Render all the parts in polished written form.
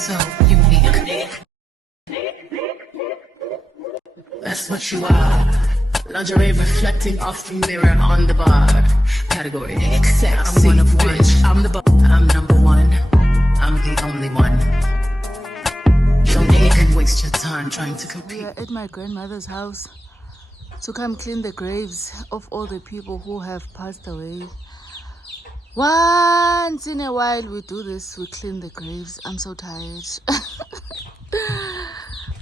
so unique. That's what you are. Lingerie reflecting off the mirror on the bar. Category sexy. I'm one of one. I'm the I'm number one. I'm the only one. Don't even waste your time trying to compete. We are at my grandmother's house to come clean the graves of all the people who have passed away. Once in a while we do this, we clean the graves. I'm so tired.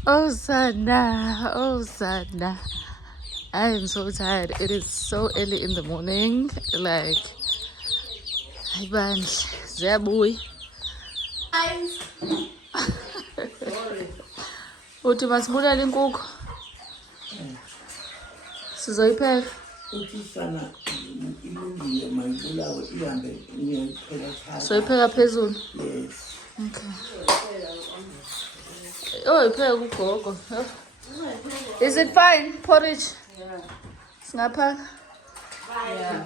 Oh Sana, oh Sana. I am so tired. It is so early in the morning. Like, hi bandla, ziyabuya. Uthi masibulele inkukhu. Sizoyipheka. Soyipheka phezulu. Yes. Okay. Oh, ipheka kugogo. Is it fine, porridge? Yeah. Singaphaka? Yeah.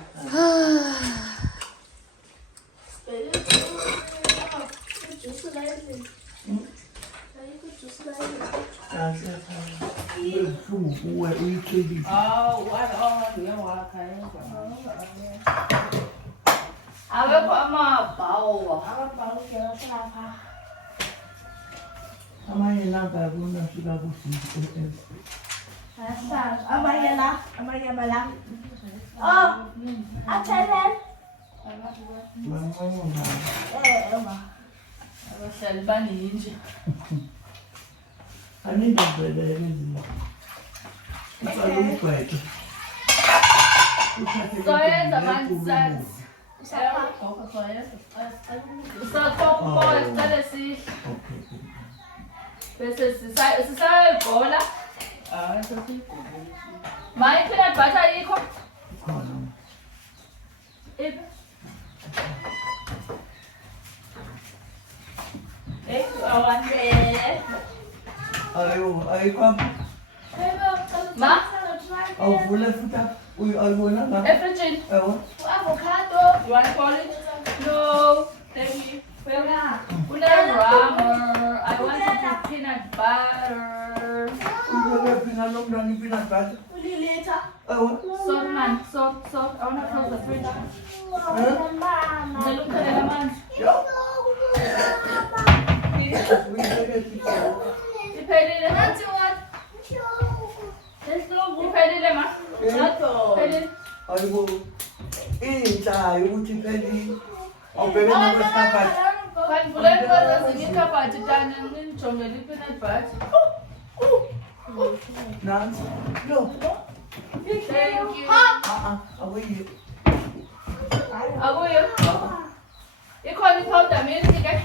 My peanut butter ikho? Ma? Everything. Avocado. You want porridge? No. Thank you. I want some peanut butter. Salt, man. Salt. I want to close the fridge. Look at the man. You paid it. That's what? You paid it, ma? Paid it. Kan bulan baru sedikit apa cetan ini cuma di peanut butter. Thank you. Abu ya. Ikut ni kau dah milih ni kan?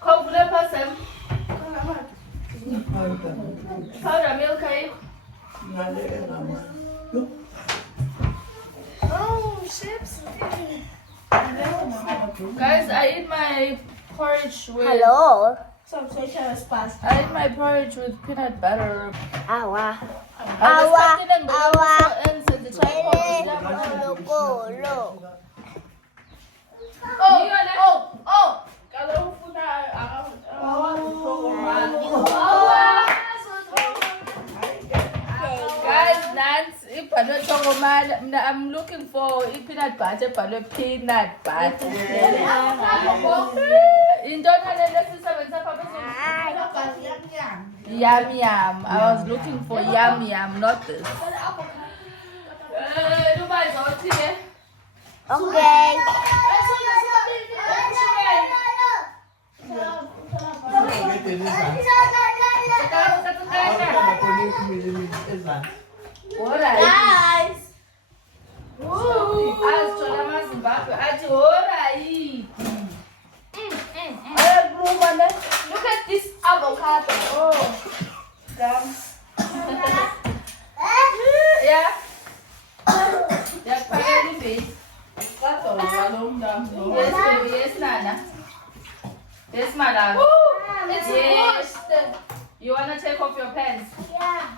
Kau bulan pasal. Kau dah milih kai? Oh, chips. Guys, I eat my porridge with. Hello. I eat my porridge with peanut butter. Awa. Guys, I'm looking for peanut butter, but peanut butter. Yum yum. I was looking for yum yum, not this. Okay. Alright. Guys. Look at this avocado. Oh, damn. Yeah. Yeah, spaghetti face. Yes, Nana. Yes, madam. It's yes. You wanna take off your pants? Yeah.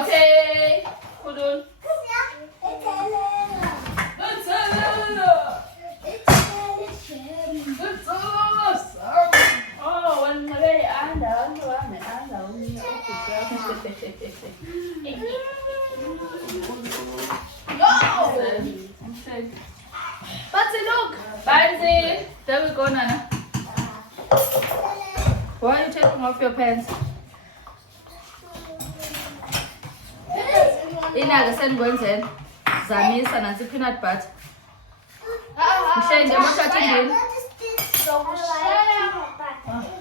Okay. Hold on. Nana? Why are you taking off your pants? Ina senkwenzeni zamisa nansi peanut butter. Mhlenge mothatha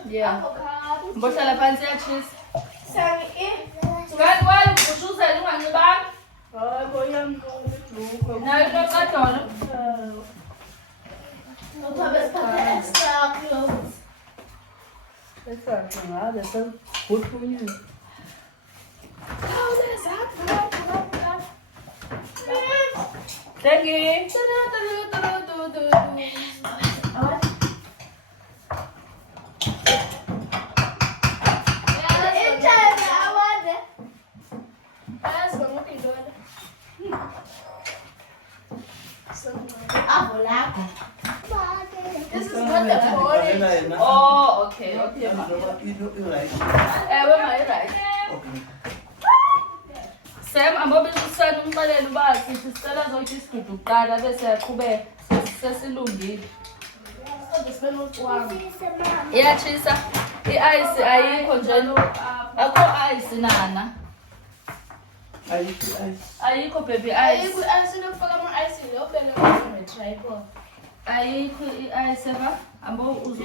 yeah. Mbohlala phansi ya cheese. Ngani why ushuzela ungancibanga? Hayi yamqondo. Nayo loqadolo. Extra clothes. Thank you. This is not the porridge. Oh, okay. You like? Where am I right? Okay. Sam, ambobe usana umxelela uba sithi sicela zonke isigidi kuqala bese yaqhubeka sesilungile. Iyatshisa. I-ice ayikho njalo. Akho ice nana. Ayikho baby ice. Ayikho i-ice eba. Ambo uzu.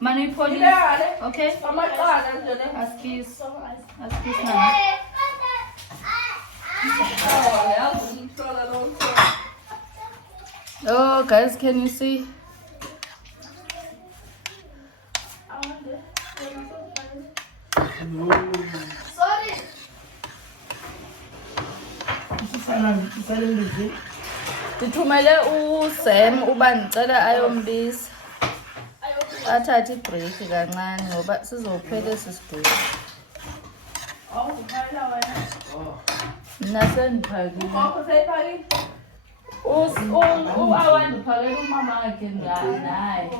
Mani ipholile. Okay. Askis. Askis nana. Oh, guys, can you see? Ndithumele uSam uba ndicela ayombisa. Athathe ibreak kancane ngoba sizophela esi siduko. Mina sendiphakile. Awandiphakele umama wakhe naye.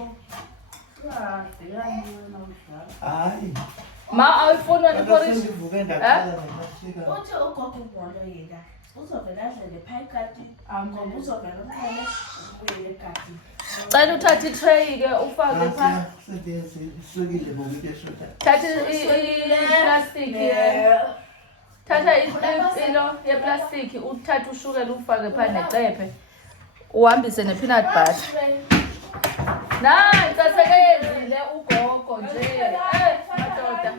Hayi. Ma awufuni wena porridge? Sendivuke ndaqala ngafika. Uthi ugogo ubhono yena uzovela adlele phaa egadini ngoba uzovela umqale ubuyele egadini. Cela uthathe itray ke ufake phaa. Sukile ngokuthi eshoda. Thatha i-plastic Thatha ilo yeplastic uthathe ushukela ufake phaa necephe. Uhambise nepeanut butter. Nansi asekezile ugogo nje. Madoda.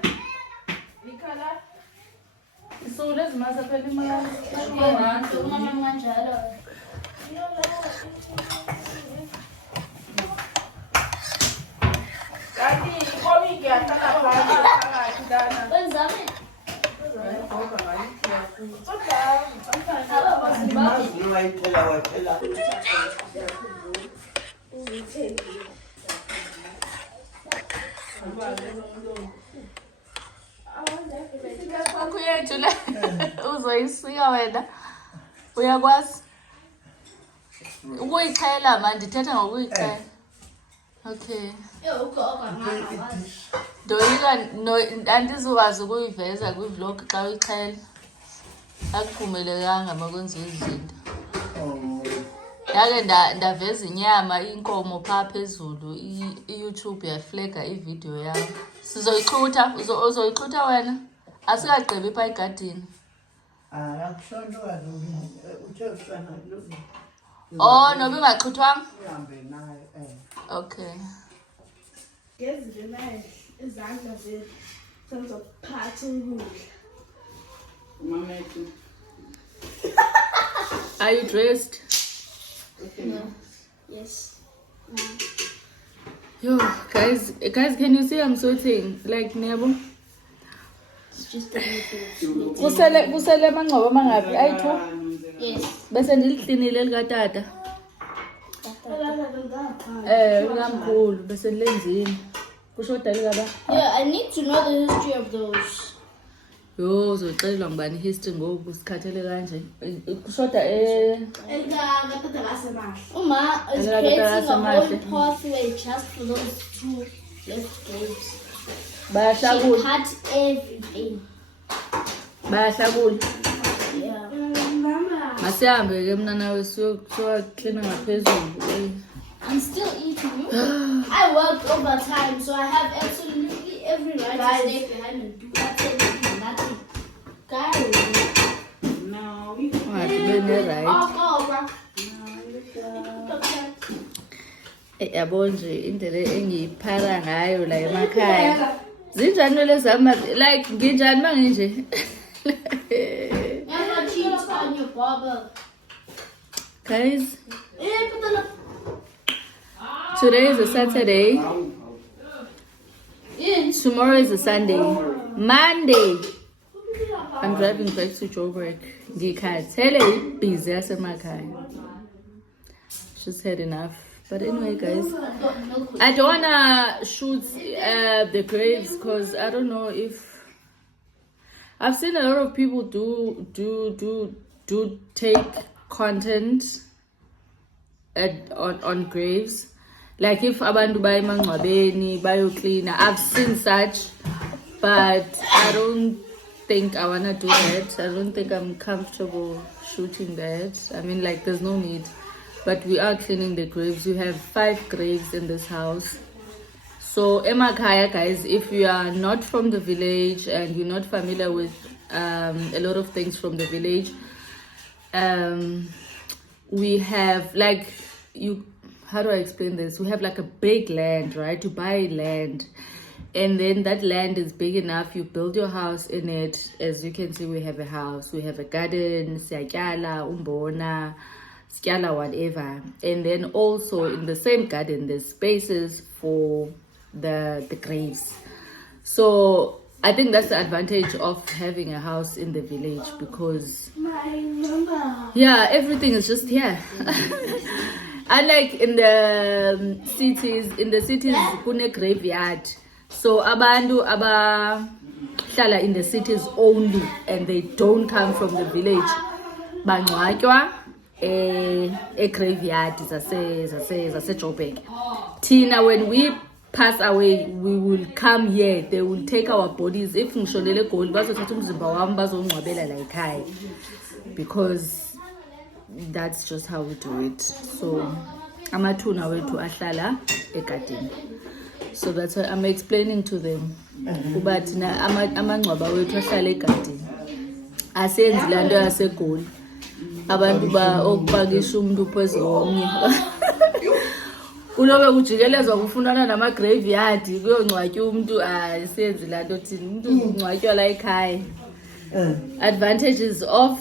Ikhala. Isule ezimasa phela imali. Umama kanjalo. Kanti ikomi ngiyahlala phakathi lana. Wenzame. Imazi wayithela wathela. Nkukhu yethu le uzoyisika wena. Uyakwazi? Ukuyixhela manje ndithetha ngokuyichela. Okay. Ndoyika andizokwazi ukuyiveza kwi-vlog xa uyixhela. Akuphumelelanga makwenziwa izinto. Yake ndaveza inyama inkomo phaa phezulu i-YouTube yaflaga ivideo yami. Sizoyiqhutha, uzoyiqhutha wena? Asikagqibi phaa egadini. Akushonto kalungi. Uthe usana kulungi. Oh, noba ingaqhuthwanga? Uhambe naye. Okay. Ngezile naye izandla zethu senzophatha ukudla. Are you dressed? No. Yes. No. Yo, guys, can you see I'm sweating? Like, Nebo? It's just a little bit. Kusele amangcobo mangaphi? Ayi-2? Yes. Bese ndilihlinile likatata. Likamkhulu bese lenzini. Kushoda likaba? Yeah, I need to know the history of those. Yo, uzoxelelwa ngubani history ngoku sikhathele kanje. Kushoda Uma is Hello, creating Dr. a Asamahle. whole pathway just for those two left games. She bayahlakula. cut everything. Bayahlakula. Yeah. Masihambe ke mna nawe siyoklina ngaphezulu. I'm still eating. I worked overtime, so I have absolutely every right to stay behind and do absolutely nothing. Guys. No, you Right. Oh, Yabo nje indlela engiyiphara ngayo la emakhaya. Zinjani le zama like nginjani manje? never cheat on your barber. Guys, Eh, put the today is a Saturday. in. Tomorrow is a Sunday. Monday, I'm driving back to Joburg. Ngikhathele busy yasemakhaya. She's had enough. But anyway, guys, I don't wanna shoot the graves because I don't know if I've seen a lot of people do take content on graves. Like if abantu baye emangcwabeni bayo cleaner, I've seen such, but I don't think I wanna do that. I don't think I'm comfortable shooting that. I mean, like, there's no need. But we are cleaning the graves. We have 5 graves in this house. So emakhaya, guys, if you are not from the village and you're not familiar with a lot of things from the village, we have like how do I explain this? We have like a big land, right? You buy land, and then that land is big enough, you build your house in it. As you can see, we have a house, we have a garden, siyatyala, umbona, sityala whatever. And then also in the same garden there's spaces for the graves. So I think that's the advantage of having a house in the village, because yeah, everything is just here. Unlike in the cities kune graveyard, so abantu abahlala in the cities only and they don't come from the village bangcwatywa a graveyard zase Joburg. Tina, when we pass away, we will come here, they will take our bodies. If ngishonele eGoli bazothatha umzimba wami bazongcwabela la ekhaya, because that's just how we do it. So amathuna wethu ahlala egadini. So that's why I'm explaining to them kuba thina amangcwaba wethu ahlala egadini. Asenzi lanto yaseGoli. Abantu okupakisha umuntu phezu komnye. Kulobe kujikelezwa kufunana nama graveyard kuyongcwatywa umuntu asenzi lanto thina umuntu ungcwatywa la ekhaya. Advantages of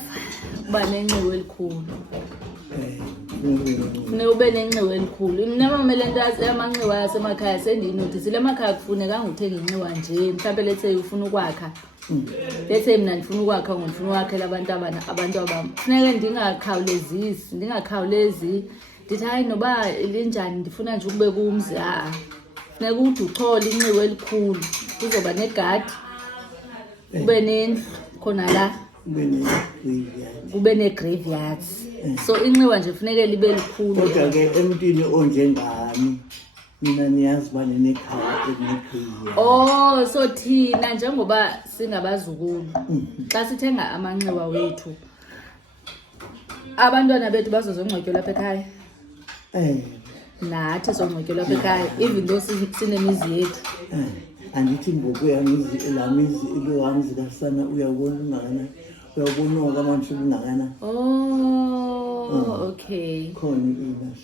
kuba nenxiwa elikhulu. Ube nenxiwa elikhulu. Mina mamele nto yamanxiwa yasemakhaya sendiyinothisi. Le makhaya kufuneka nguthenga inxiwa nje. Mhlawumbe lethe ufuna ukwakha. Lethe mina ndifuna ukwakha ngifuna ukwakhela abantu abami. Kufuneka ndingakhawulezi. Ndithi hayi noba linjani ndifuna nje ukubeka umzi. Funeka ukuthi uchole inxiwa elikhulu. Kuzoba negadi. Kube nendlu khona la. Kube ne-graveyards. So inxiwa nje funeka libe likhulu. Kodwa ke emntwini onjengami mina niyazi uba nekhaya elinegraveyard. Oh, so thina njengoba singabazukulu xa sithenga amanxiwa wethu, abantwana bethu bazozongcwatywa lapha ekhaya. Nathi songcwatywa lapha ekhaya, even though sinemizi yethu. Andithi ngokuya la mizi ilohamzi kasana uyabona ungakanani, uyabona kamanzi ungakanani. Oh, okay. Khona ina.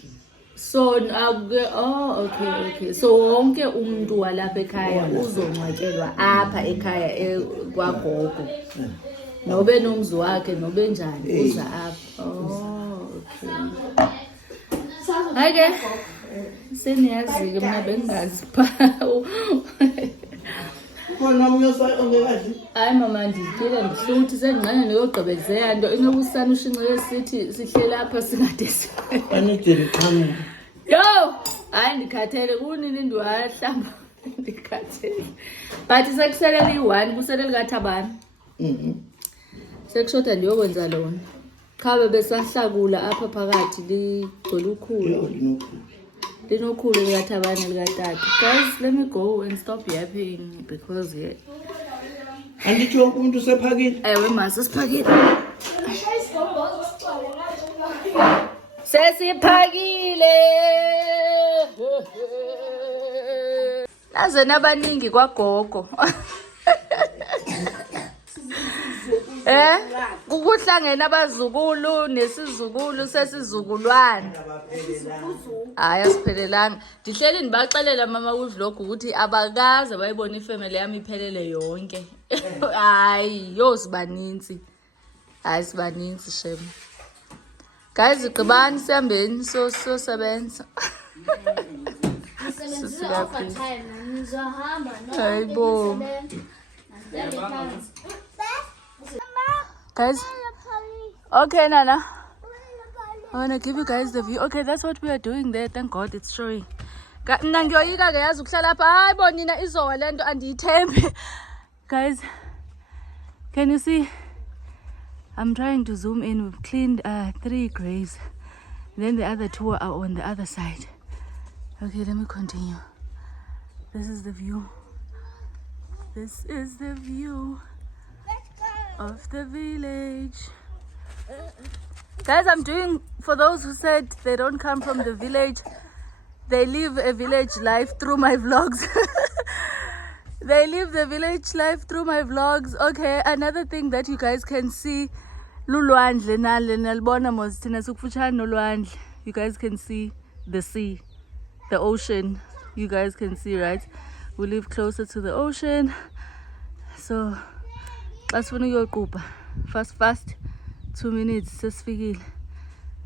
So okay. So wonke umuntu walapha ekhaya uzongcwatyelwa apha ekhaya kwagogo. Nobe nomzi wakhe nobe njani uza apha. Oh, okay. Okay. Seniyazi ke mina bengazi pha. Khona umnyosa ongekazi. Hayi mama ndiphila ndihluthi sengqana niyogqibezela nto inokusana ushinxele sithi sihle lapha singade Anidele qhamuka. Yo, hayi ndikhathele kunini ndiwahlamba ndikhathele. But sekuselela i1 kuselela kaThabani. Sekushoda ndiyokwenza lona. Khabe besahlakula apha phakathi ligcwele ukhulu. Linokhulu likaThabani likatata. Guys, let me go and stop yapping because yeah. Andithi wonke umuntu usephakile. Ewe mase siphakile. Sesiphakile. naze nabaningi kwagogo. Kukuhlangena abazukulu nesizukulu sesizukulwane. Hayi asiphelelanga. Ndihleli ndibaxelela mama kuvlog ukuthi abakaze bayibona ifamily yami iphelele yonke. Hayi yo sibaninzi. Hayi sibaninzi shem. Guys igqibani sihambeni so sebenza. Hayibo. Guys, okay, Nana. I want to give you guys the view. Okay, that's what we are doing there. Thank God it's showing. Guys, can you see? I'm trying to zoom in. We've cleaned 3 graves. Then the other 2 are on the other side. Okay, let me continue. This is the view. This is the view of the village. Guys, I'm doing, for those who said they don't come from the village, they live a village life through my vlogs. They live the village life through my vlogs. Okay, another thing that you guys can see, lulwandle nale nalibona mos thina sikufutshane nolwandle. You guys can see the sea, the ocean. You guys can see, right? We live closer to the ocean. So fast 2 minutes sesifikile.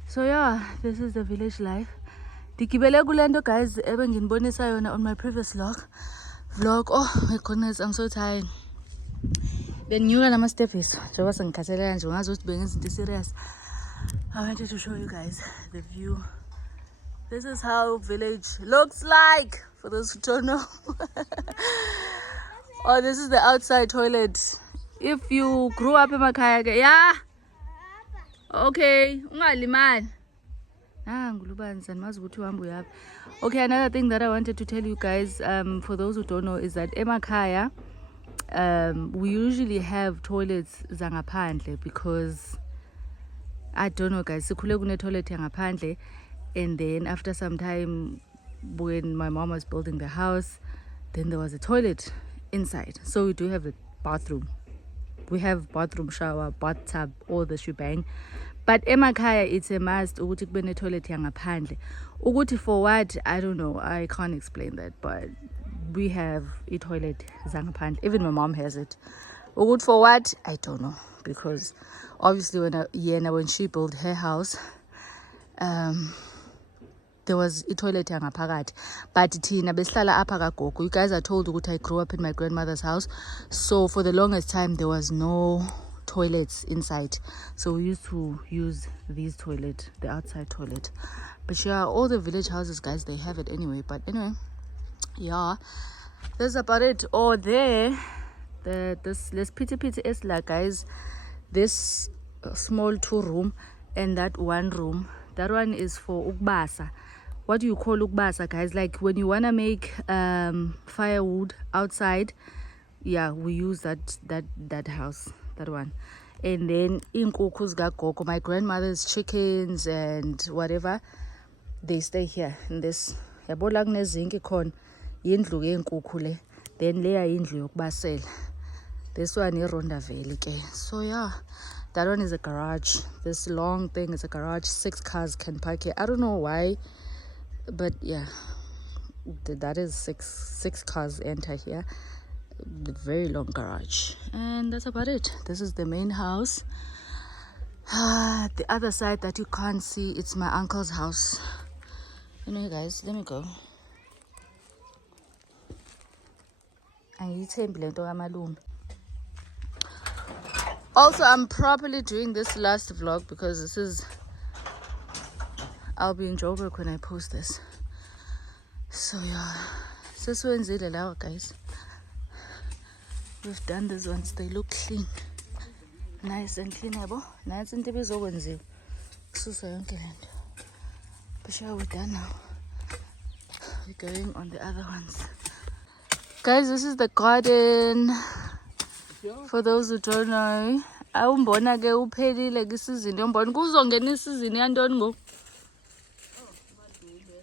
So yeah, this is the village life. Digibele kulento guys ebengibonisa yona on my previous vlog. Oh my goodness, I'm so tired. Benyuka nama steps njengoba sengikhathalela nje ungazi ukuthi bengizinto serious. I wanted to show you guys the view. This is how village looks like for those who don't know. Oh, this is the outside toilet. If you grew up in Makaya, yeah. Okay, okay, another thing that I wanted to tell you guys, for those who don't know, is that Emakaya, we usually have toilets zangaphandle because I don't know guys, sikhule kune toilet yangaphandle, and then after some time when my mom was building the house, then there was a toilet inside. So we do have a bathroom. We have bathroom, shower, bathtub, all the shebang. But emakhaya it's a must ukuthi kube ne toilet yangaphandle. Ukuthi for what? I don't know. I can't explain that, but we have a toilet zangaphandle. Even my mom has it. Ukuthi for what? I don't know, because obviously when she built her house, there was a toilet yangaphakathi. But thina besihlala apha kagogo. You guys are told ukuthi I grew up in my grandmother's house. So for the longest time there was no toilets inside. So we used to use these toilet, the outside toilet. But yeah, all the village houses, guys, they have it anyway. But anyway, yeah, that's about it. Oh, there, this pity esla, guys. This small 2-room and that 1 room. That one is for ukbasa. What do you call ukbasa, guys? Like when you wanna make firewood outside, yeah, we use that house, that one. And then inkukhu zikagogo, my grandmother's chickens and whatever, they stay here in this. Yabona kunezinki khona yindlu yenkukhu le. Then leya yindlu yokubasela. This one iRonda Valley ke. So yeah, that one is a garage. This long thing is a garage. 6 cars can park here. I don't know why, but yeah, that is 6 cars enter here. Very long garage. And that's about it. This is the main house. The other side that you can't see, it's my uncle's house. Anyway guys, let me go. Also, I'm properly doing this last vlog because this is, I'll be in Joburg when I post this. So yeah, this one's it now, guys. We've done these ones, they look clean, nice and cleanable. Nice and tibizokwenziwa kususa yonke lento. But sure, we're done now. We're going on the other ones. Guys, this is the garden. For those who don't know, awumbona ke uphelile ke isizini yombona. Kuzongena isizini yantoni ngoku?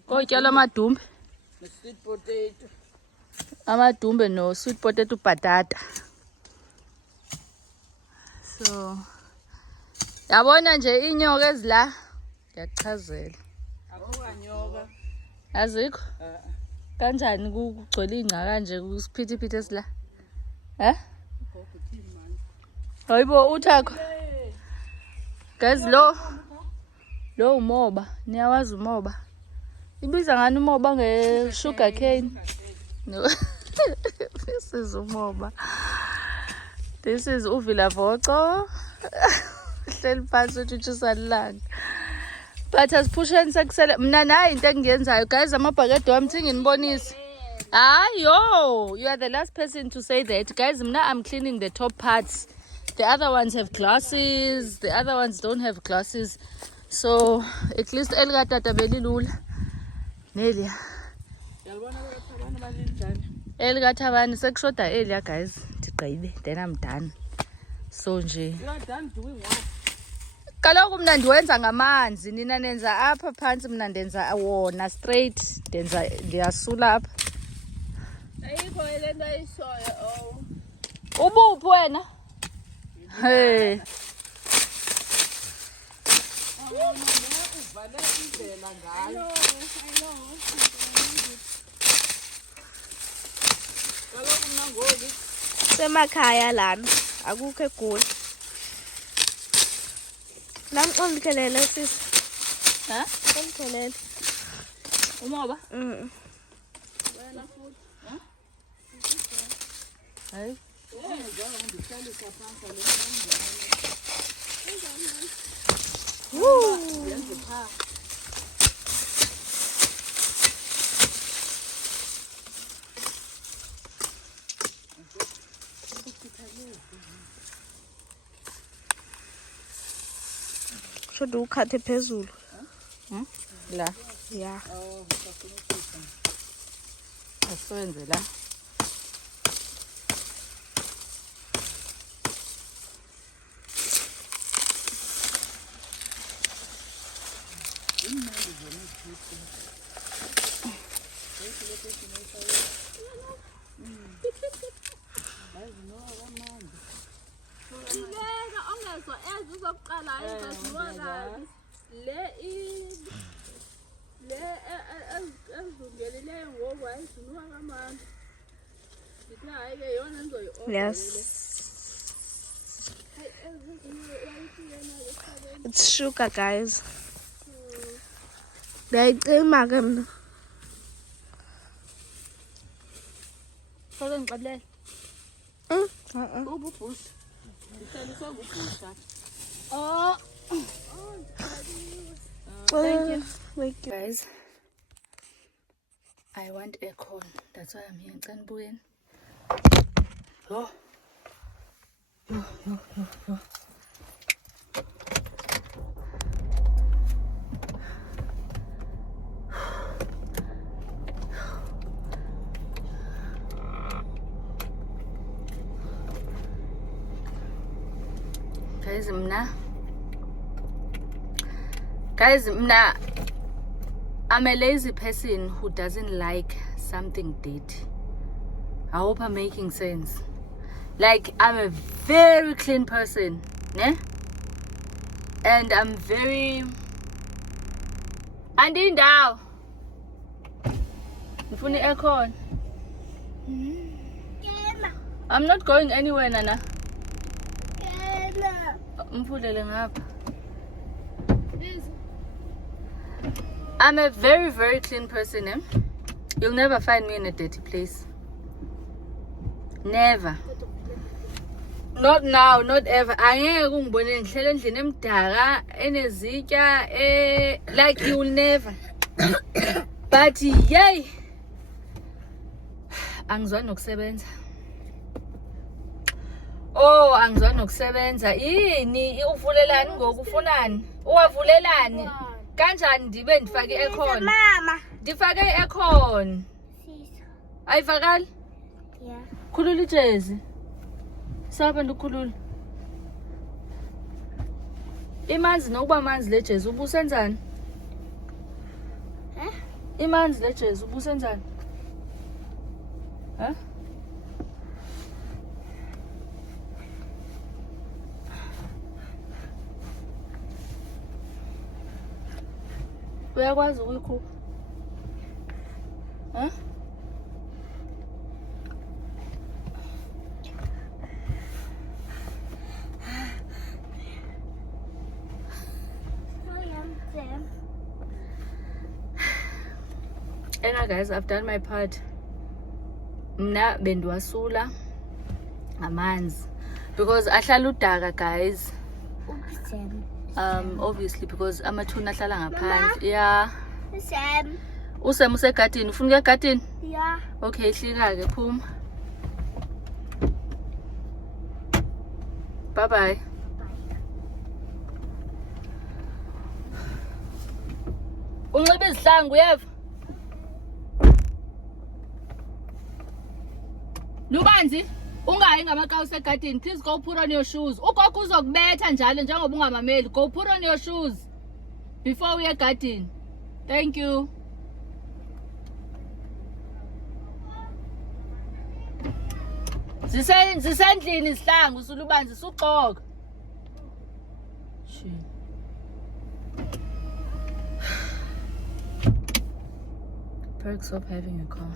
Kotyala amadumbe. Sweet potato. amadumbe no sweet potato patata. So yabona nje inyoka ezila ngiyachazela azikho kanjani kugcwele ingqa kanje kusiphithiphithi esila hayibo uthakho guys lo umoba niyawazi umoba ibiza ngani umoba nge-sugar cane no. This is umoba. This is uvilavoco. Hleli phansi utshisa ilanga. But asiphusheni sekusele mina nayi into engiyenzayo guys amabhakede wami thinginibonise. Yo, you are the last person to say that. Guys, mina I'm cleaning the top parts. The other ones have glasses, the other ones don't have glasses. So at least elikatata belilula. Nelia. Elikathabani sekushoda elia guys. Ndiqile then I'm done. So nje. You are done doing what? Kaloku mna ndiwenza ngamanzi nina nenza apha phansi mna ndenza wona straight ndenza ngiyasula apha. Ayikho le nto ayisoya Ubuphi wena? Hey. uvale indlela ngayo. Kaloku mna ngoku Semakhaya lana akukho egoli. Namqondkelele sisi. Ha? Qondkelele. Umoba? wena futhi. Hayi. Shoda ukhathe phezulu. La. Yeah. Asenze la. Ongezwa ezizokuqala ezizoziwa kabi. Le ezungelileyo ngoku ayizinuka kamandi. Ndithi hayi ke yona enzoyi-order. Yes. It's sugar guys. Ndayicima ke mna. Solo ngiqabulele. Ububhushi. Ndihleliswe ngubhusha. Oh. Thank you. Guys, I want aircon. That's why I'm here in Canbuyen. Oh. Guys, I'm a lazy person who doesn't like something dirty. I hope I'm making sense. Like, I'm a very clean person, ne? And I'm very... Andindawo. Ngifuna aircon. I'm not going anywhere, Nana. Mfulele ngapha. I'm a very, very clean person, eh? You'll never find me in a dirty place. Never. Not now, not ever. Angeke ungibone ngihlele endlini emdaka enezitya like you will never. But yay. Angizwani nokusebenza. Oh, angizwani nokusebenza. Yini uvulelani ngoku ufunani? Uwavulelani? Kanjani ndibe ndifake i-aircon? Mama. Ndifake i-aircon. Sisa. Ayivakali? Yeah. Khulula ijezi. Sapa ndikhulula. Imanzi nokuba manzi le jezi ubusenzani? Imanzi le jezi ubusenzani? Huh? Uyakwazi ukuyikhupha? Huh? Ena guys, I've done my part. Mna bendiwasula amanzi because ahlala udaka guys. Obviously because amathuna ahlala ngaphandle. Yeah. Sam. Usem usegadini, ufuna ukuya egadini? Yeah. Okay, hlika ke phuma. Bye bye. Unxibe izihlangu uyeva? Lubanzi, ungayi ngamakawusi egadini. Please go put on your shoes. Ugogo uzokubetha njalo njengoba ungamameli. Go put on your shoes before we egadini. Thank you. Zisendlini izihlangu uSulubanzi suxoka. Perks of having a car.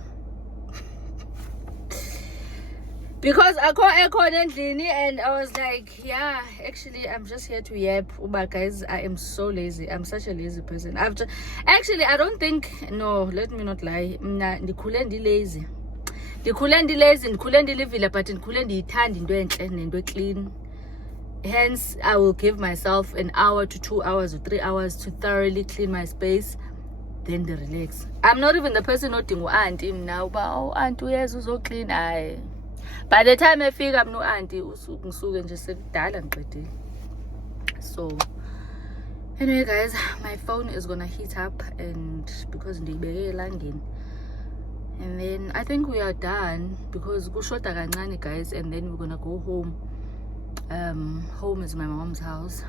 Because I called Echo endlini and I was like, yeah, actually I'm just here to yap. But guys, I am so lazy. I'm such a lazy person. Actually, I don't think, no, let me not lie. Ndikhule ndi-lazy. Ndikhule ndi-lazy, ndikhule ndilivile, but ndikhule ndiyithanda into entle nento eclean. Hence, I will give myself an hour to 2 hours or 3 hours to thoroughly clean my space. Then they relax. I'm not even the person odinga u-auntie now, but oh, auntie uyeza uzoclean. Aye. By the time I figure I'm no auntie, ngisuke nje sekudala ngiqedile. So anyway guys, my phone is gonna heat up and because ndiyibeke elangeni. And then I think we are done because kushoda kancane guys, and then we're gonna go home. Home is my mom's house.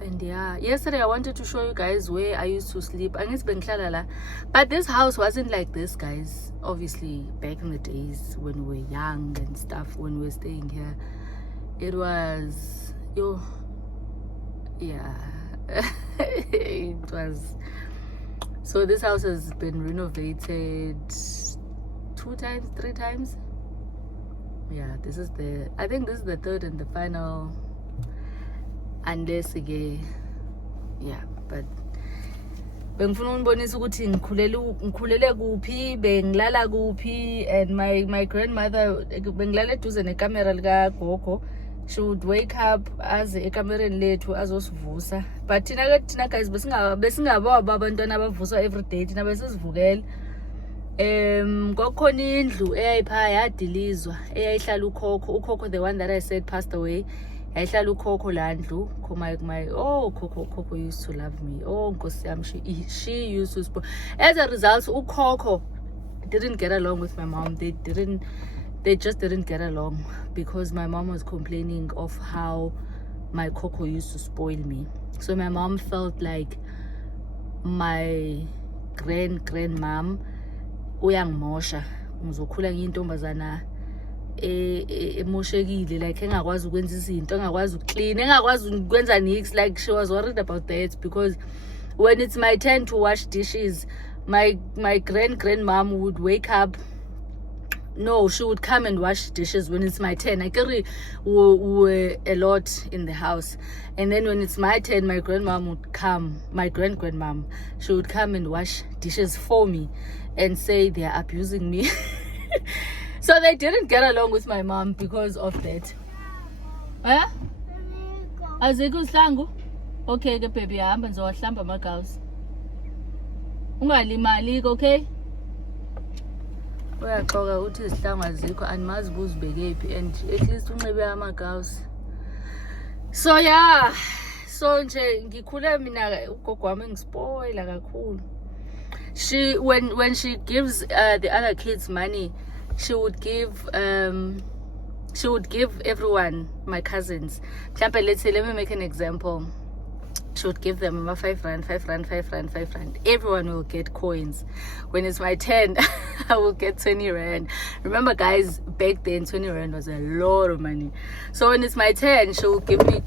And yeah, yesterday I wanted to show you guys where I used to sleep. But this house wasn't like this, guys. Obviously, back in the days when we were young and stuff, when we were staying here, it was, yeah, it was. So this house has been renovated 2 times, 3 times. Yeah, I think this is the 3rd and the final. Unless again, yeah, but bengifuna unibonisa ukuthi ngikhulele kuphi, bengilala kuphi, and my grandmother bengilala eduze nekamera lika gogo. She would wake up aze ekamereni lethu azosivusa. But thina guys besingaba abantwana abavuswa every day, thina besizivukela. Kwakukhona indlu eyayipha yadilizwa eyayihlala ukhokho, the one that I said passed away. Ayihlala ukhokho landlu. Khokho used to love me. Oh Nkosi yami, she used to spoil. As a result, ukhokho didn't get along with my mom. They just didn't get along because my mom was complaining of how my khokho used to spoil me. So my mom felt like my grandmom uyangimosha, ngizokhula ngiyintombazana emoshekile, like engakwazi ukwenza izinto, engakwazi ukuclean, engakwazi ukwenza nix. Like she was worried about that because when it's my turn to wash dishes, my grandmom would wake up. No, she would come and wash dishes when it's my turn. I carry a lot in the house, and then when it's my turn, my grandmom would come. My grandmom, she would come and wash dishes for me, and say they are abusing me. So they didn't get along with my mom because of that. Huh? Azikho sihlangu? Okay ke baby, hamba ngizowahlamba amagawusi. Ungalimali, okay? Uyaxoka uthi izihlangu azikho, animazi buzibekephi, and at least unxibe amagawusi. So yeah, so nje ngikhule mina ugogo wami ngispoila kakhulu. She when she gives the other kids money, she would give everyone, my cousins. Let's say, let me make an example. She would give them 5 rand. Everyone will get coins. When it's my turn, I will get 20 rand. Remember, guys, back then 20 rand was a lot of money. So when it's my turn, she'll give me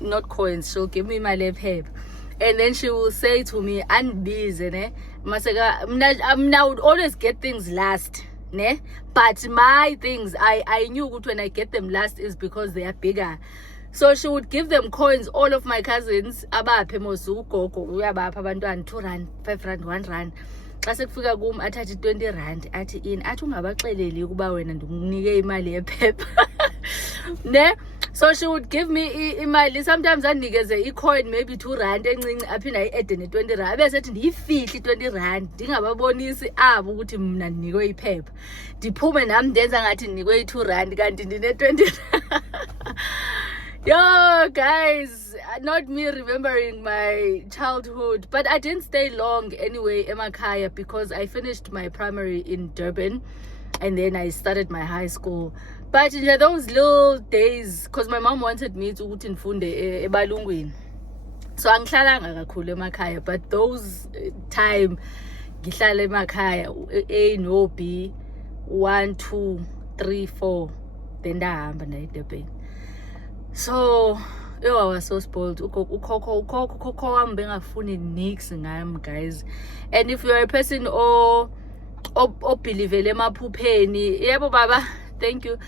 not coins, she'll give me my left hip. And then she will say to me, "I'm busy, ne? Masaka, I would always get things last, ne? But my things, I knew when I get them last is because they are bigger." So she would give them coins, all of my cousins, abaphe mosu gogo, uyabapha abantwana 2 rand, 5 rand, 1 rand. Xa sekufika kum athathe 20 rand, athi in, athi ungabaxeleli ukuba wena ndikunike imali yephepha. Ne? So she would give me imali. Sometimes andinikeze icoin maybe 2 rand encinci aphinda ayi-ede ne-20 rand. Abe sethi ndiyifihle i-20 rand ndingababonisi abo ukuthi mna ndinikwe iphepha. Ndiphume nami ndenza ngathi ndinikwe i-2 rand kanti ndine-20 rand. Yo, guys, not me remembering my childhood, but I didn't stay long anyway, emakhaya, because I finished my primary in Durban and then I started my high school. But in those little days, because my mom wanted me to uthi ndifunde ebalungwini, so angihlalanga kakhulu emakhaya, but those time ngihlala emakhaya, A no B, 1 2 3 4, then ndahamba na eDurban. So I was so spoiled. Ukhokho wami bengafuni nix ngami, guys. And if you are a person obelievela emaphupheni, yebo baba, thank you.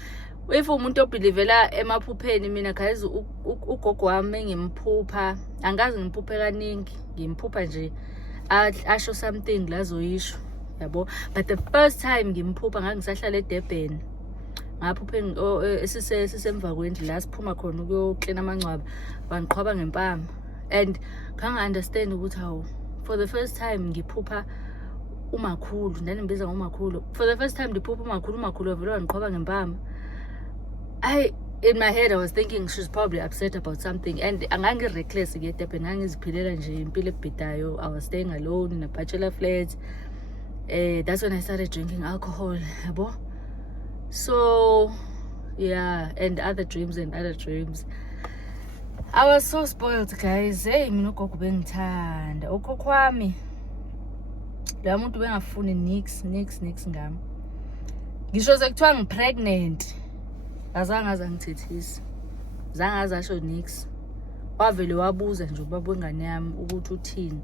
If umuntu obelievela emaphupheni, mina guys, ugogo wami ngimphupha, angazi ngimphuphe kaningi, ngimphupha nje asho something lazoyisho, yabo. But the first time ngimphupha ngangisahlala eDurban, ngaphupheni esisemva kwendlu la siphuma khona ukuyoklina amangcwaba, bangiqhwaba ngempama. And kanga understand ukuthi how for the first time ngiphupha umakhulu, ndanimbiza ngomakhulu. For the first time ndiphupha umakhulu wavele wangiqhwaba ngempama. In my head I was thinking she's probably upset about something, and angangi-reckless ke eDurban, ngangiziphilela nje impilo ebhidayo. I was staying alone in a bachelor flat. That's when I started drinking alcohol, yabo. So yeah, and other dreams. I was so spoiled, guys. Hey, mina ugogo bengithanda. Ukhokho wami la muntu bengafuni nix ngami. Ngisho sekuthiwa ngipregnant, azange azangithethisa, zange azasho nix. Wavele wabuza nje ubaba wengane yami ukuthi uthini.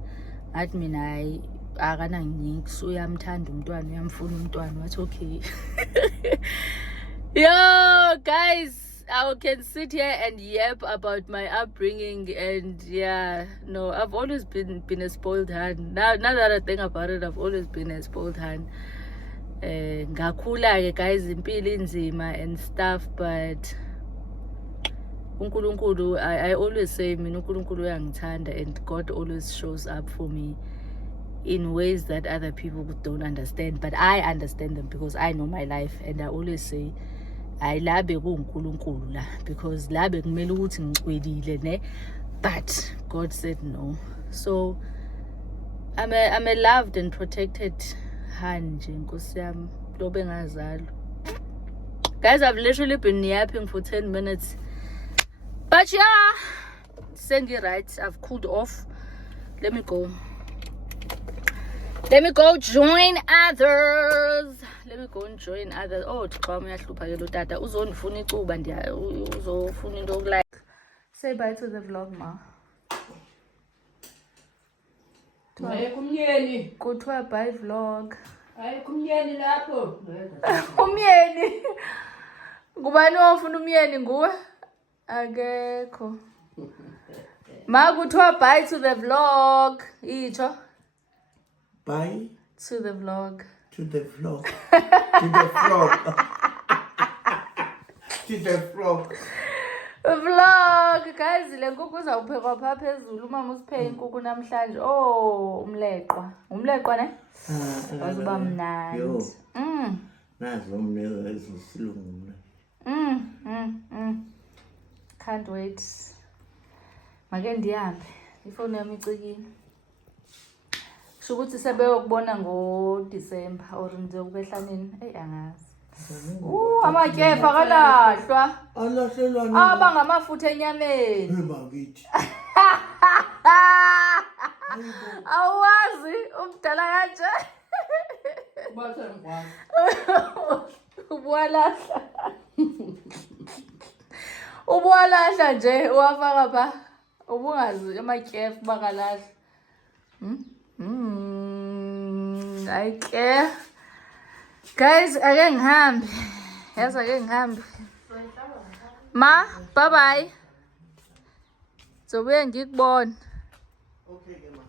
Ngathi mina hayi akana nix, uyamthanda umntwana, uyamfuna umntwana. Wathi okay. Yo, guys, I can sit here and yap about my upbringing, and yeah, no, I've always been a spoiled hand. Now that I think about it, I've always been a spoiled hand. Ngakhula ke guys, impilo inzima and stuff, but uNkulunkulu, I always say mina uNkulunkulu uyangithanda, and God always shows up for me in ways that other people don't understand, but I understand them because I know my life. And I always say I labe kuNkulunkulu la, because labe kumele ukuthi ngicwelile ne, but God said no. So I'm a loved and protected hand nje, Nkosi yami, lo bengazalo. Guys, I've literally been yapping for 10 minutes, but yeah, sengi right, I've cooled off. Let me go join others. Let me go and join others. Oh, xa uyahlupha ke lo tata, uzondifuna icuba uzofuna into yokulike. Say bye to the vlog, ma. Hayi kumyeni. Kuthiwa bye vlog. Hayi kumyeni lapho. Umyeni. Ngubani ofuna umyeni nguwe? Akekho. Ma, kuthiwa bye to the vlog. Itsho. Bye To the vlog. to the vlog. To the vlog. To the vlog. Vlog, guys, le nkukhu uzawuphekwa phaa phezulu. Umama usiphe inkukhu namhlanje. Oh, umleqwa ne? Wazuba mnandi. Yo. Nazo mneza ezisilungu mna. Can't wait. Make ndihambe. Ifoni yami icikile. Ukuthi sebeyokubona ngoDisemba or nizokubehla nini? Angazi. Amakhefa akalahlwa. Alahlelwa nini? Abangamafutha enyameni. Bakithi. Awazi umdala kanje. Ubuwalahla. Ubuwalahla nje uwafaka pha. Ubungazi amatyef bakalahla. Ayike. Guys, ake ngihambe. Yazi ake ngihambe. Ma, bye bye. Zobuye ngikubona. Okay ke ma.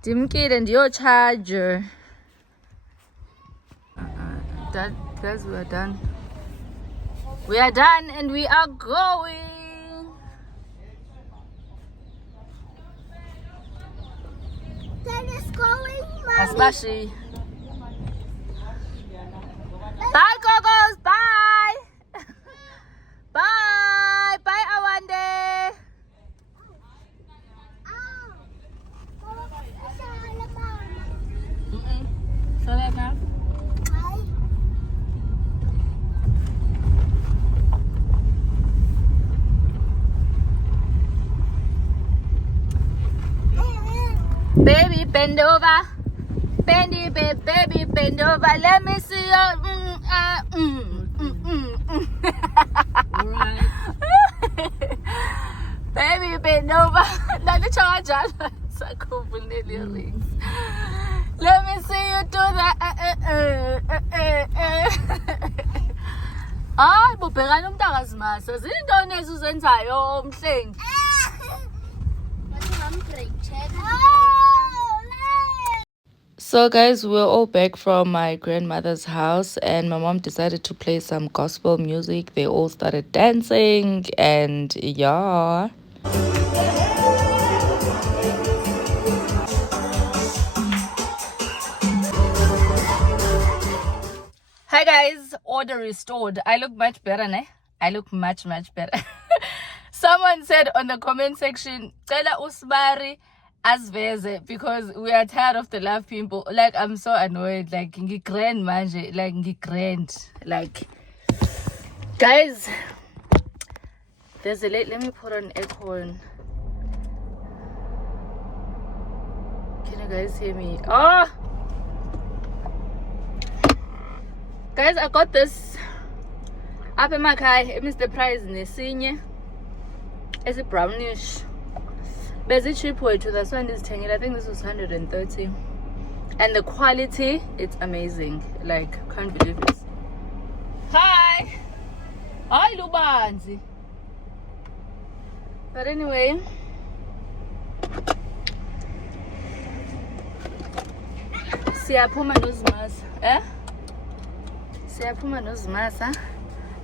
Ndimkile ndiyo-charger. That, guys, we are done. We are done and we are going. That is going, Mommy. Asbashi. Bye, Gogos. Bye. Bye. Bye, Awande. So that now? Baby, bend over. Bendy, baby, bend over. Let me see your. Alright. Baby, bend over. Let me try to rings. Let me see you do that. Hayi, bubhekana umntakazi masa. Zintoni ezuzenzayo mhlengi? So guys, we're all back from my grandmother's house and my mom decided to play some gospel music. They all started dancing and yeah. Hi guys, order restored. I look much better, ne? I look much better. Someone said on the comment section, Cela Usmari asveze, because we are tired of the love people. Like, I'm so annoyed. Like, ngi grand manje, like ngi grand. Like, guys, there's a let me put on aircon. Can you guys hear me? Oh, guys, I got this up in my car. It means the price nesinye. It's a brownish. There's a cheap way to this one is 10. I think this was 130. And the quality, it's amazing. Like, can't believe it. Hi! Hi, Lubanzi. But anyway, siyaphuma nozimasa. Eh? Siyaphuma nozimasa.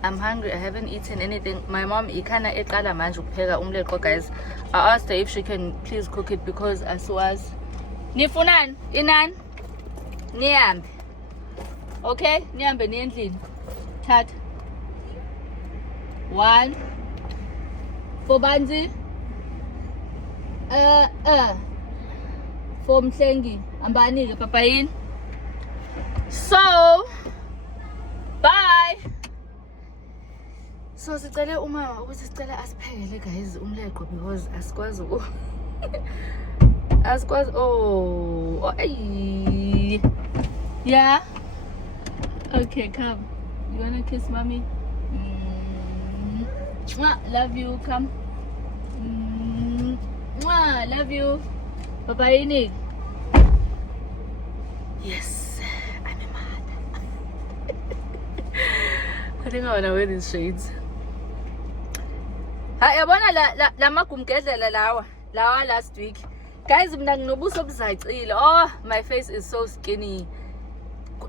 I'm hungry. I haven't eaten anything. My mom ikana eqala manje ukupheka umleqo, guys. I asked her if she can please cook it because asiwazi. Nifunani? Inani? Nihambe. Okay? Nihambe niye endlini. Thatha. 1 for Banzi. For Mhlengi. Ambani-ke papayini. So, bye. So sicele umama ukuthi sicela asiphekele guys umleqo because asikwazi asikwazi yeah, okay, come, you wanna kiss mommy? Love you, come. Love you, bye bye. Yes, I'm a mother. I think I wanna wear these shades. Yabona la magumgedlela lawa last week, guys. Mina nginobuso obuzacile. Oh, my face is so skinny.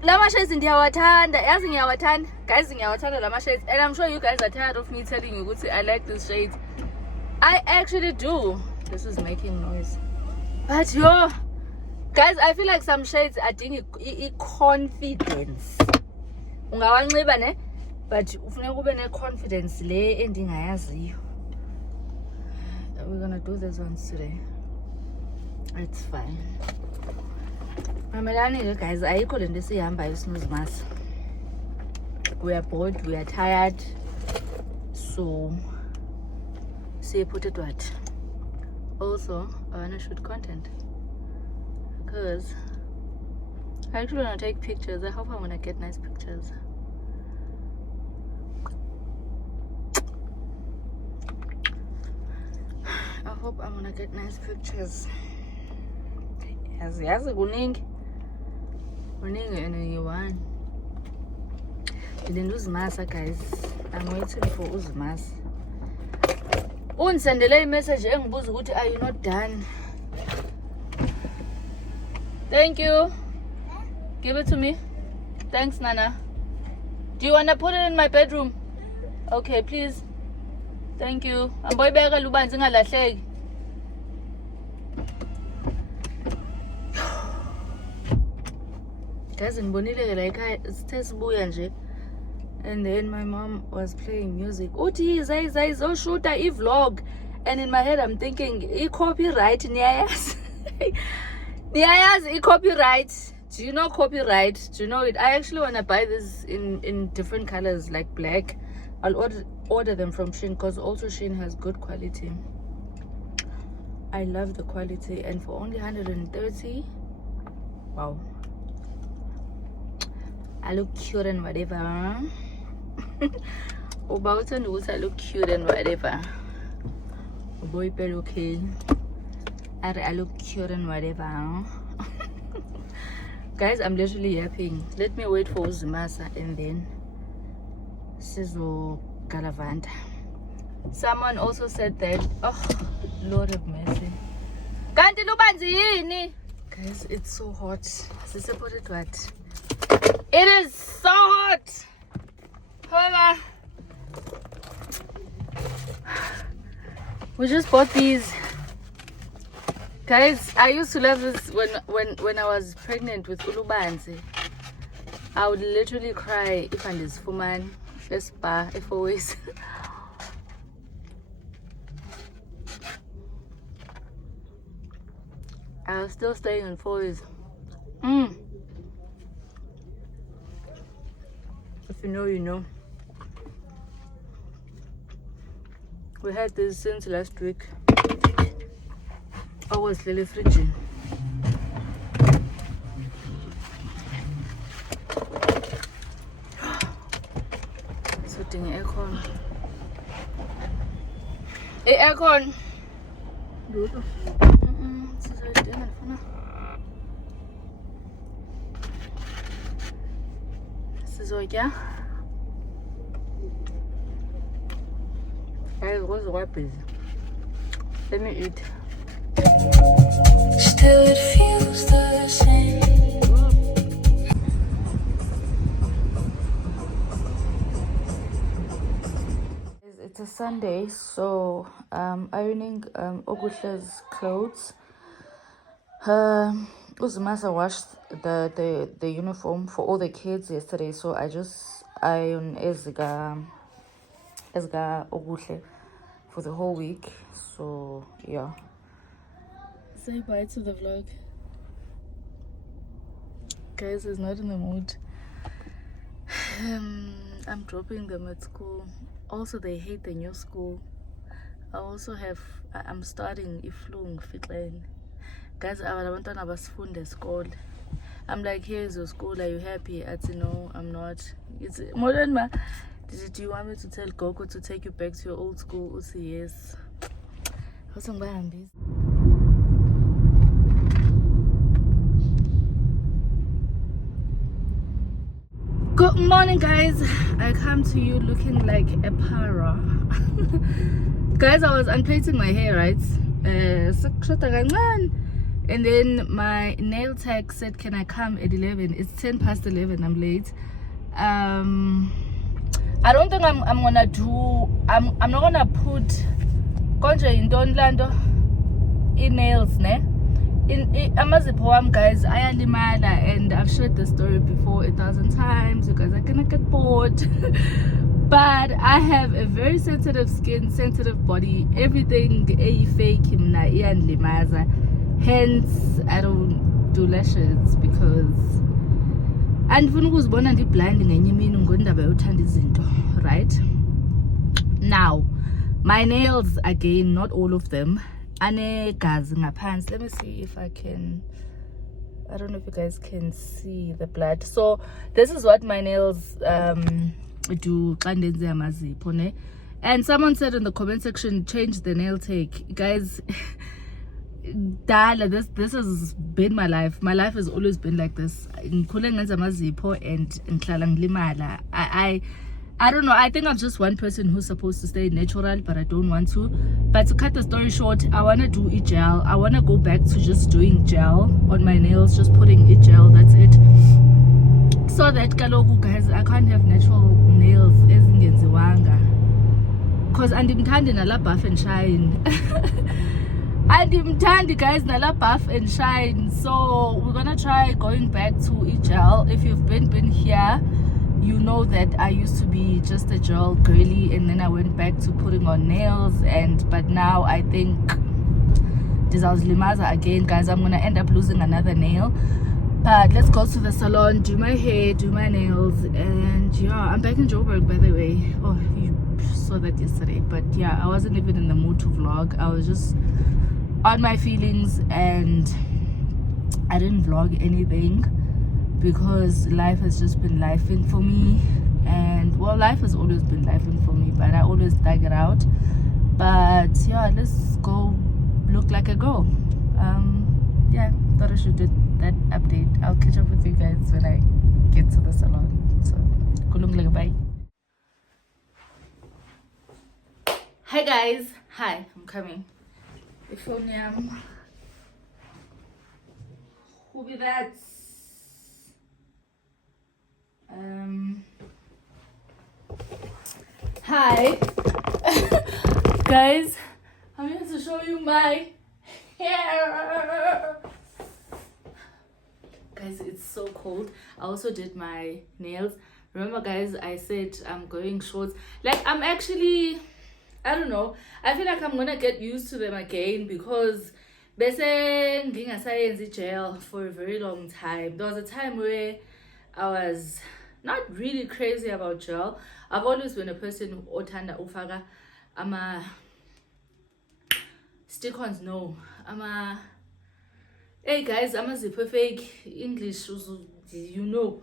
Lama shades ndiyawathanda, yazi ngiyawathanda guys, ngiyawathanda lama shades, and I'm sure you guys are tired of me telling you ukuthi I like these shades. I actually do. This is making noise, but yo guys, I feel like some shades adinga confidence. Ungawanxiba ne, but ufuneka ube ne confidence le endingayaziyo. We're gonna do these ones today. It's fine. Mamelani guys, ayikho lento esihambayo sinozimasa. We are bored, we are tired. So say put it what. Also, I wanna shoot content because I actually want to take pictures. I hope I'm gonna get nice pictures. I hope I'm gonna get nice pictures. Yes, kuningi and you want. Then Uzimasa, guys. I'm waiting for Uzimasa. Unsendele message engibuza ukuthi are you not done? Thank you. Give it to me. Thanks, Nana. Do you want to put it in my bedroom? Okay, please. Thank you. Amboyibeka lubanzi ngalahleki. Guys, ngibonile la ekhaya sithe sibuya nje. And then my mom was playing music. Uthi izoshuta i-vlog. And in my head I'm thinking, i-copyright niyayazi. Niyayazi i-copyright. Do you know copyright? Do you know it? I actually want to buy this in different colors like black. I'll order them from Shein because also Shein has good quality. I love the quality, and for only 130, wow. I look cute and whatever. About and I look cute and whatever. Boy, okay. I look cute and whatever. Guys, I'm literally yapping. Let me wait for Uzimasa and then Sizo Galavanta. Someone also said that, oh, Lord have mercy. Kanti lubanzi yini? Guys, it's so hot. Support what? It is so hot. However, we just bought these. Guys, I used to love this when I was pregnant with Ulubanzi. I would literally cry if I'm this woman. Let's bar if always. I was still staying on 4s. If you know, you know. We had this since last week. I was really frigid. So ding aircon. Hey aircon. Sizoya. Guys, what's the weapons? Let me eat. Still it feels the same. It's a Sunday, so ironing Ogusha's clothes. Uzimasa washed the uniform for all the kids yesterday, so I just iron Ezga Ogusha for the whole week. So yeah. Say bye to the vlog. Guys, is not in the mood. I'm dropping them at school. Also, they hate the new school. I'm starting iflung fitline. Guys, abantwana basifunda school. I'm like, here's your school, are you happy? I said, no, I'm not. It's modern ma. Do you want me to tell Gogo to take you back to your old school? I say yes. Good morning, guys. I come to you looking like a para. Guys, I was unplaiting my hair, right? And then my nail tech said, can I come at 11? It's 10 past 11. I'm late. I don't think I'm gonna do. I'm not gonna put konje in Donlando in nails, ne? In Amazipawam, guys, ayalimala, and I've shared the story before 1,000 times because I cannot get bored. But I have a very sensitive skin, sensitive body. Everything a fake in limaza. Hence, I don't do lashes because. And right now, my nails again, not all of them. Let me see if I can I don't know if you guys can see the blood. So this is what my nails do. And someone said in the comment section, change the nail take. Guys, this has been my life. My life has always been like this. And I don't know. I think I'm just one person who's supposed to stay natural, but I don't want to. But to cut the story short, I want to do gel. I want to go back to just doing gel on my nails, just putting gel. That's it. So that kaloku guys, I can't have natural nails ezingenziwanga. Cause andimthandi nala buff and shine. Andimthandi guys nala buff and shine. So we're gonna try going back to gel. If you've been here, you know that I used to be just a gel girly, and then I went back to putting on nails, but now I think Limaza again, guys. I'm gonna end up losing another nail. But let's go to the salon, do my hair, do my nails, and yeah, I'm back in Joburg, by the way. Oh, you saw that yesterday, but yeah, I wasn't even in the mood to vlog. I was just on my feelings, and I didn't vlog anything because life has just been lifing for me. And well, life has always been lifing for me, but I always dug it out. But yeah, let's go look like a girl. Yeah, thought I should do that update. I'll catch up with you guys when I get to the salon. So bye. Hi guys, hi, I'm coming. Who be that? Hi guys, I'm here to show you my hair. Guys, it's so cold. I also did my nails. Remember guys, I said I'm going short. Like, I'm actually, I don't know, I feel like I'm gonna get used to them again, because bese ngingasayenzi gel for a very long time. There was a time where I was not really crazy about gel. I've always been a person who othanda ufaka ama stick-ons. No, hey guys, I'm a zipper fake English, you know.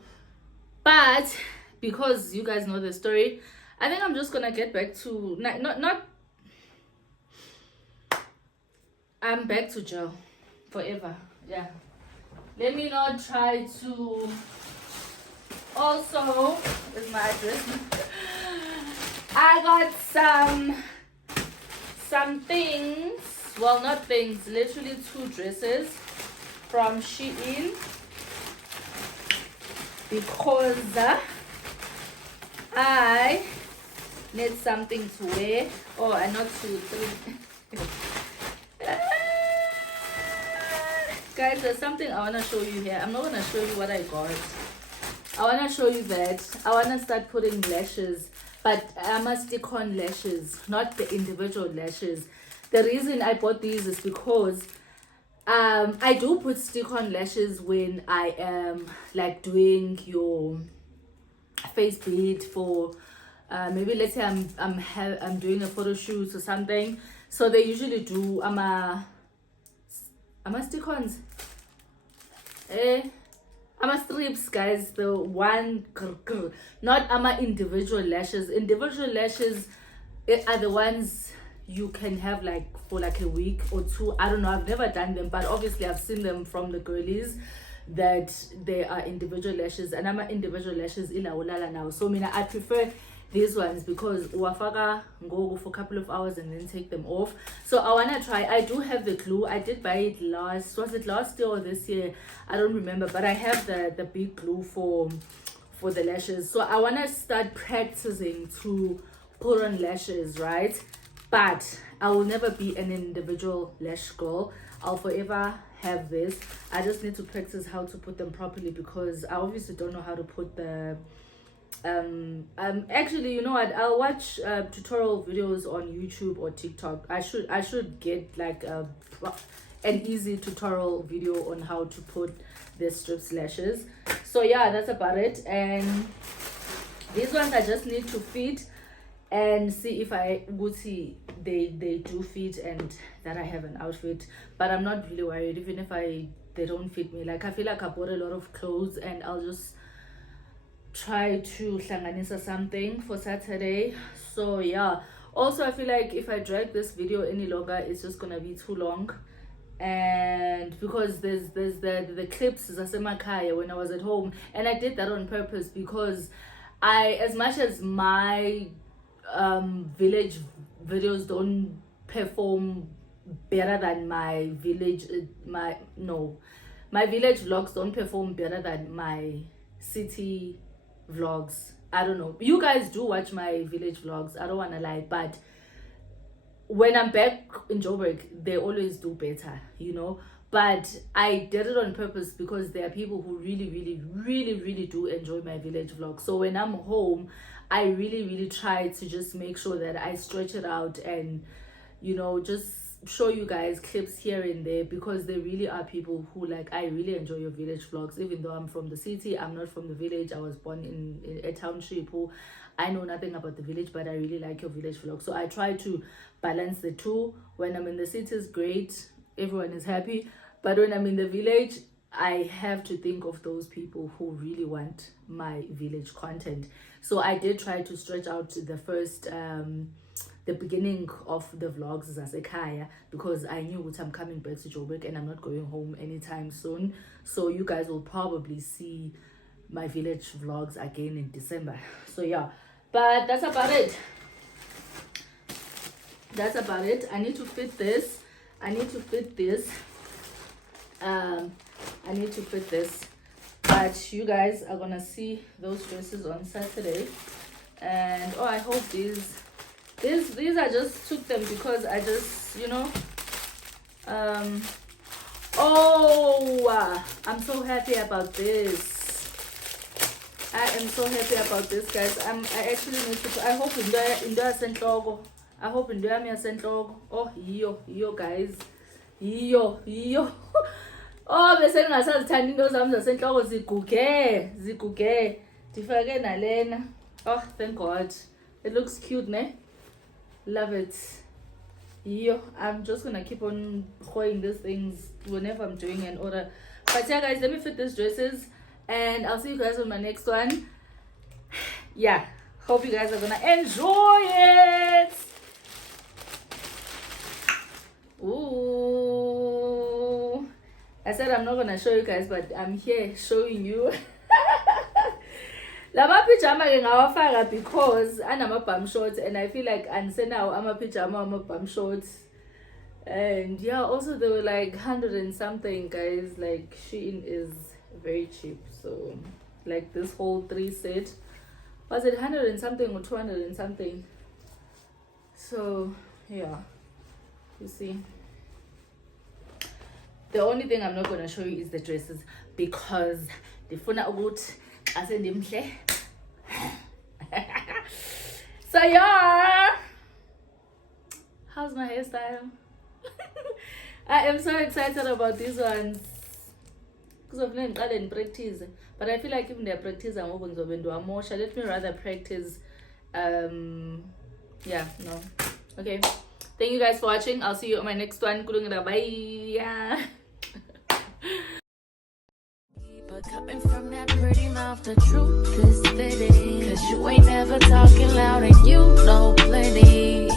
But because you guys know the story, I think I'm just gonna get back to not I'm back to gel forever. Yeah, let me not try to. Also, is my address. I got some things, well, not things, literally 2 dresses from Shein, because I need something to wear. Oh, and not 2, 3. Guys, there's something I want to show you here. I'm not going to show you what I got. I want to show you that I want to start putting lashes, but I must stick on lashes, not the individual lashes. The reason I bought these is because I do put stick-on lashes when I am like doing your face bead for maybe let's say I'm doing a photo shoot or something. So they usually do stick-ons. Strips, guys, the one, not individual lashes. Individual lashes are the ones you can have like for like a week or 2. I don't know, I've never done them, but obviously I've seen them from the girlies that they are individual lashes, and individual lashes in ulala now. So I prefer these ones because wafaka go for a couple of hours and then take them off. So I want to try. I do have the glue. I did buy it was it last year or this year? I don't remember, but I have the big glue for the lashes. So I want to start practicing to put on lashes, right? But I will never be an individual lash girl. I'll forever have this. I just need to practice how to put them properly, because I obviously don't know how to put the actually, you know what, I'll watch tutorial videos on YouTube or TikTok. I should get like an easy tutorial video on how to put the strips lashes. So yeah, that's about it. And these ones I just need to fit and see if they do fit and that I have an outfit. But I'm not really worried. Even if I they don't fit me. Like I feel like I bought a lot of clothes and I'll just try to hlanganisa something for Saturday. So yeah, also I feel like if I drag this video any longer, it's just gonna be too long. And because there's the clips zasemakhaya when I was at home, and I did that on purpose because as much as my village videos don't perform better than my village my village vlogs don't perform better than my city vlogs. I don't know, you guys do watch my village vlogs, I don't want to lie, but when I'm back in Joburg, they always do better, you know. But I did it on purpose because there are people who really do enjoy my village vlog. So when I'm home, I really try to just make sure that I stretch it out and, you know, just show you guys clips here and there, because there really are people who like, I really enjoy your village vlogs. Even though I'm from the city, I'm not from the village. I was born in a township. I know nothing about the village, but I really like your village vlog. So I try to balance the two. When I'm in the city, it's great, everyone is happy, but when I'm in the village, I have to think of those people who really want my village content. So I did try to stretch out the first the beginning of the vlogs zasekhaya, because I knew what I'm coming back to Joburg and I'm not going home anytime soon. So you guys will probably see my village vlogs again in December. So yeah, but that's about it. I need to fit this. I need to fit this. But you guys are gonna see those dresses on Saturday. And oh, I hope these I just took them because I just, you know, I'm so happy about this. I am so happy about this, guys. I actually need to, I hope into yasenhloko. I hope into yami yasenhloko. Oh, yo guys. Yo. Oh, bese ngingasazithanda into zami zasenhloko ziguge. Ndifake nalena. Oh, thank God. It looks cute, ne? Love it. Yo, I'm just gonna keep on holding these things whenever I'm doing an order. But yeah, guys, let me fit these dresses and I'll see you guys on my next one. Yeah, hope you guys are gonna enjoy it. Ooh, I said I'm not gonna show you guys, but I'm here showing you. Lama pajama ke ngawafaka because anama bum shorts, and I feel like ansenawo ama pajama ama bum shorts. And yeah, also they were like 100 and something, guys. Like Shein is very cheap. So like this whole 3 set, was it 100 and something or 200 and something? So yeah, you see, the only thing I'm not going to show you is the dresses because the phone out. So yeah, how's my hairstyle? I am so excited about these ones because I've learned and practice, but I feel like even their practice I'm open to do more. Let me rather practice. Yeah, no, okay, thank you guys for watching. I'll see you on my next one. Bye. But coming from that pretty mouth, the truth is steady. Cause you ain't never talking loud and you know plenty.